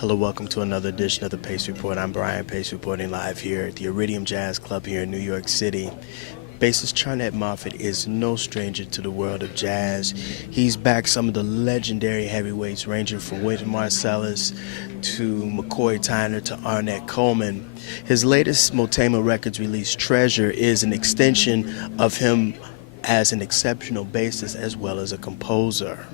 Hello, welcome to another edition of the Pace Report. I'm Brian Pace, reporting live here at the Iridium Jazz Club here in New York City. Bassist Charnett Moffett is no stranger to the world of jazz. He's backed some of the legendary heavyweights ranging from Wynton Marsalis to McCoy Tyner to Ornette Coleman. His latest Motema Records release, Treasure, is an extension of him as an exceptional bassist as well as a composer.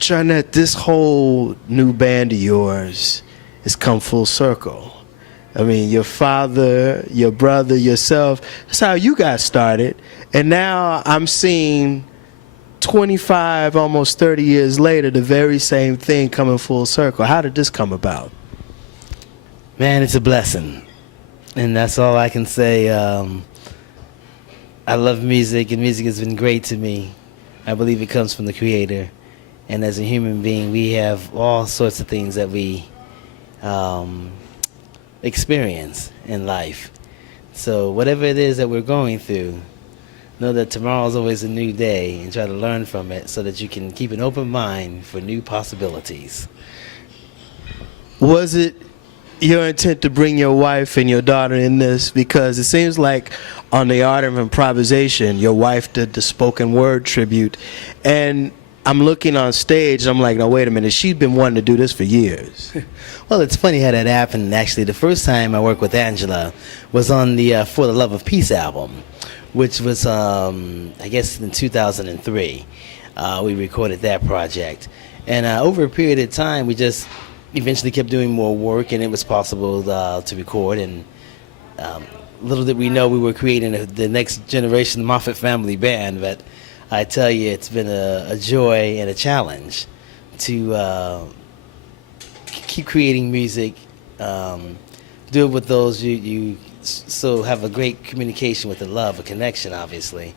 Charnett, this whole new band of yours has come full circle. I mean, your father, your brother, yourself, that's how you got started. And now I'm seeing 25, almost 30 years later, the very same thing coming full circle. How did this come about? Man, it's a blessing. And that's all I can say. I love music, and music has been great to me. I believe it comes from the Creator. And as a human being, we have all sorts of things that we experience in life. So whatever it is that we're going through, know that tomorrow is always a new day, and try to learn from it so that you can keep an open mind for new possibilities. Was it your intent to bring your wife and your daughter in this? Because it seems like on the Art of Improvisation, your wife did the spoken word tribute, and I'm looking on stage, and I'm like, no, wait a minute, she's been wanting to do this for years. Well, it's funny how that happened. Actually, the first time I worked with Angela was on the For the Love of Peace album, which was, I guess, in 2003. We recorded that project. And over a period of time, we just eventually kept doing more work, and it was possible to record. And little did we know we were creating the next generation Moffett Family Band. But I tell you, it's been a joy and a challenge to keep creating music, do it with those you so have a great communication with, the love, a connection, obviously.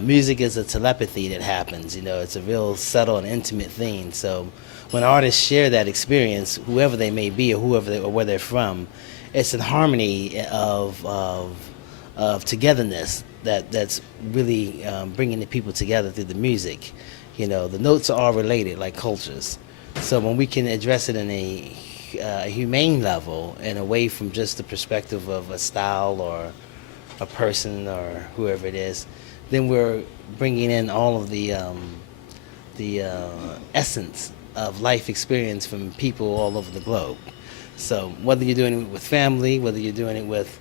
Music is a telepathy that happens, you know, it's a real subtle and intimate thing. So when artists share that experience, whoever they may be or or where they're from, it's a harmony of togetherness that's really bringing the people together through the music. You know, the notes are all related like cultures. So when we can address it in a humane level and away from just the perspective of a style or a person or whoever it is, then we're bringing in all of the essence of life experience from people all over the globe. So whether you're doing it with family, whether you're doing it with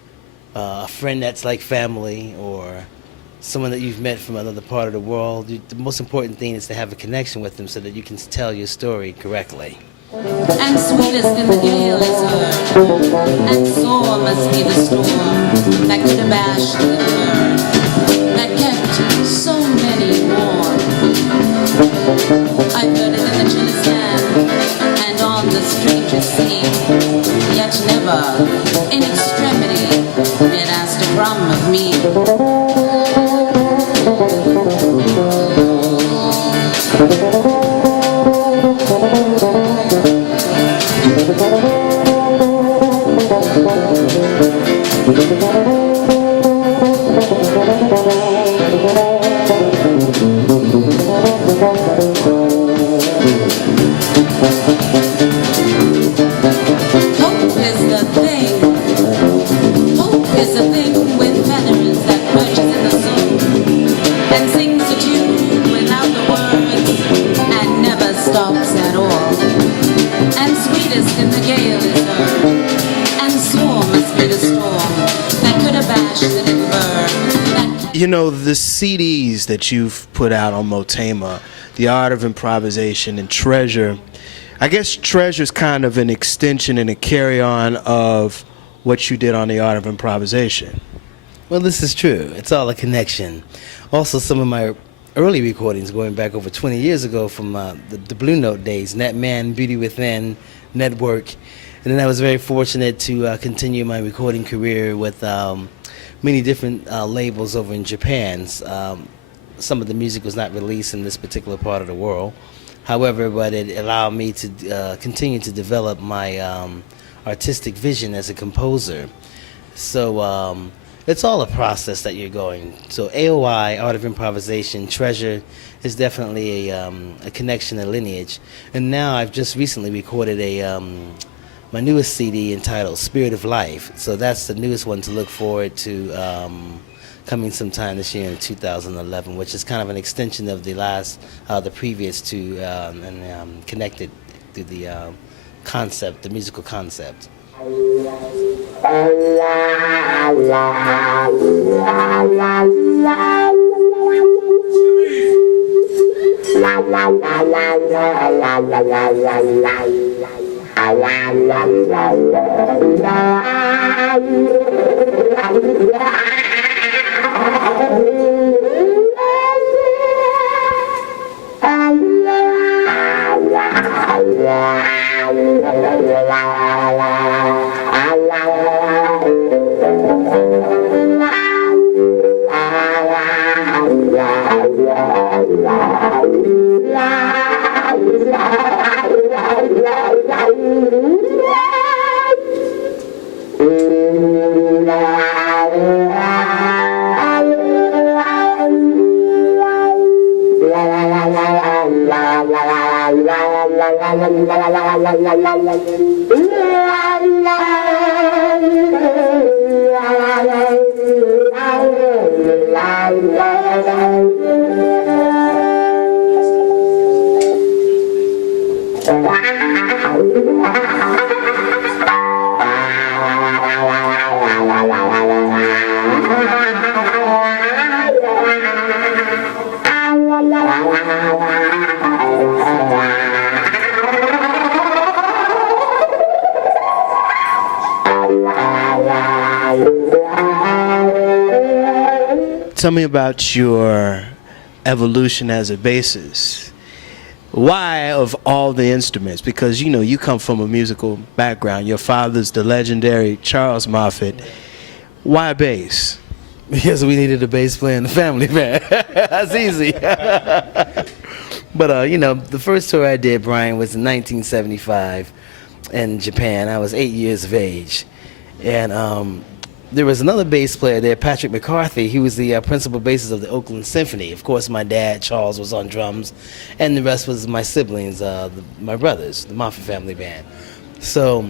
a friend that's like family, or someone that you've met from another part of the world, the most important thing is to have a connection with them so that you can tell your story correctly. And sweetest in the gale is heard, and sore must be the storm that could abash the bird that kept so many warm. I've heard it in the chilly land and on the strangest sea, yet never in extremity it asked a crumb of me. You know, the CDs that you've put out on Motema, The Art of Improvisation and Treasure, I guess Treasure's kind of an extension and a carry-on of what you did on The Art of Improvisation. Well, this is true. It's all a connection. Also, some of my early recordings going back over 20 years ago from the Blue Note days, Netman, Beauty Within, Network. And then I was very fortunate to continue my recording career with many different labels over in Japan. Some of the music was not released in this particular part of the world. However, but it allowed me to continue to develop my artistic vision as a composer. So it's all a process that you're going. So AOI, Art of Improvisation, Treasure is definitely a connection, a lineage. And now I've just recently recorded my newest CD entitled Spirit of Life. So that's the newest one to look forward to coming sometime this year in 2011, which is kind of an extension of the previous two, and connected to the concept, the musical concept. Tell me about your evolution as a bassist. Why of all the instruments? Because, you know, you come from a musical background. Your father's the legendary Charles Moffett. Why bass? Because we needed a bass player in the family band. That's easy. But, you know, the first tour I did, Brian, was in 1975 in Japan. I was 8 years of age. And there was another bass player there, Patrick McCarthy. He was the principal bassist of the Oakland Symphony. Of course, my dad, Charles, was on drums, and the rest was my siblings, my brothers, the Moffett Family Band. So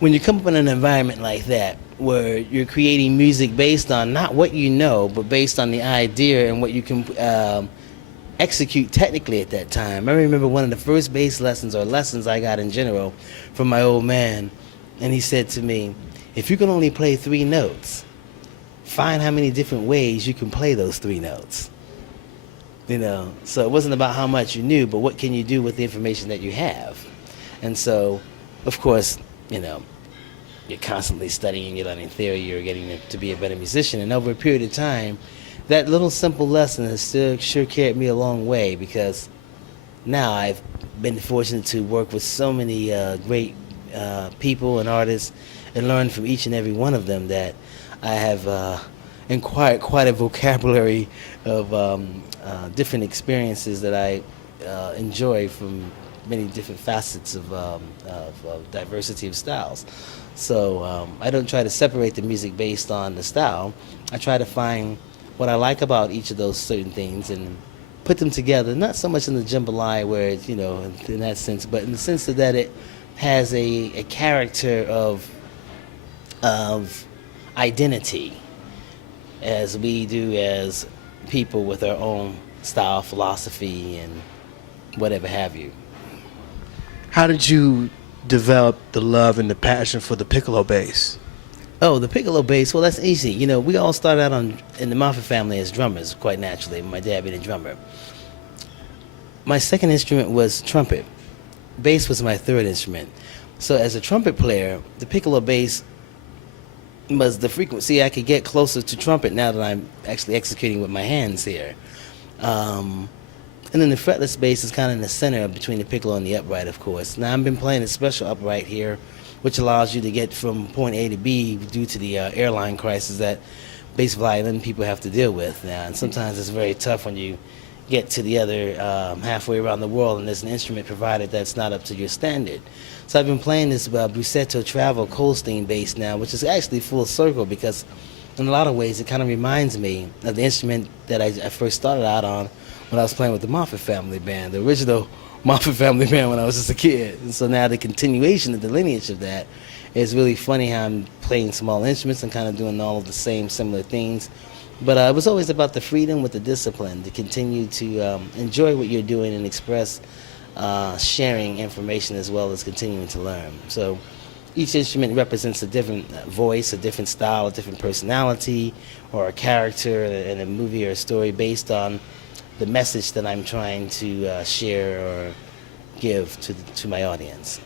when you come up in an environment like that, where you're creating music based on not what you know, but based on the idea and what you can execute technically at that time. I remember one of the first bass lessons or lessons I got in general from my old man, and he said to me, if you can only play 3 notes, find how many different ways you can play those 3 notes. You know, so it wasn't about how much you knew, but what can you do with the information that you have. And so, of course, you know, you're constantly studying, you're learning theory, you're getting to be a better musician. And over a period of time, that little simple lesson has still sure carried me a long way, because now. I've been fortunate to work with so many great people and artists and learn from each and every one of them that I have acquired quite a vocabulary of different experiences that I enjoy from many different facets of diversity of styles. So I don't try to separate the music based on the style. I try to find what I like about each of those certain things and put them together, not so much in the jambalaya where it's, you know, in that sense, but in the sense that it has a character of identity, as we do as people with our own style, philosophy, and whatever have you. How did you develop the love and the passion for the piccolo bass? Oh, the piccolo bass, well, that's easy. You know, we all started out in the Moffett family as drummers, quite naturally, my dad being a drummer. My second instrument was trumpet. Bass was my third instrument. So as a trumpet player, the piccolo bass was the frequency I could get closer to trumpet now that I'm actually executing with my hands here. And then the fretless bass is kind of in the center between the piccolo and the upright, of course. Now, I've been playing a special upright here, which allows you to get from point A to B due to the airline crisis that bass violin people have to deal with now. And sometimes it's very tough when you get to the other halfway around the world and there's an instrument provided that's not up to your standard. So I've been playing this Bussetto Travel Colstein bass now, which is actually full circle because in a lot of ways it kind of reminds me of the instrument that I first started out on when I was playing with the Moffett Family Band, the original Moffett Family Band when I was just a kid. And so now the continuation of the lineage of that is really funny how I'm playing small instruments and kind of doing all of the same similar things. But it was always about the freedom with the discipline to continue to enjoy what you're doing and express sharing information as well as continuing to learn. So each instrument represents a different voice, a different style, a different personality, or a character in a movie or a story based on the message that I'm trying to share or give to my audience.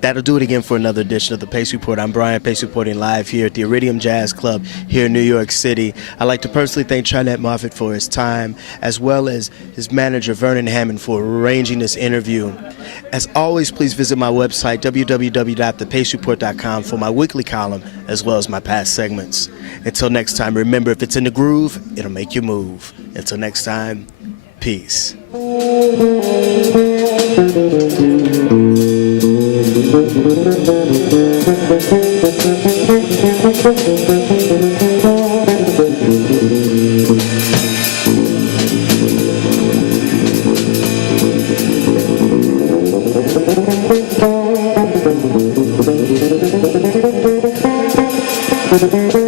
That'll do it again for another edition of the Pace Report. I'm Brian, Pace reporting live here at the Iridium Jazz Club here in New York City. I'd like to personally thank Charnett Moffett for his time, as well as his manager, Vernon Hammond, for arranging this interview. As always, please visit my website, www.thepacereport.com, for my weekly column, as well as my past segments. Until next time, remember, if it's in the groove, it'll make you move. Until next time, peace. Thank you.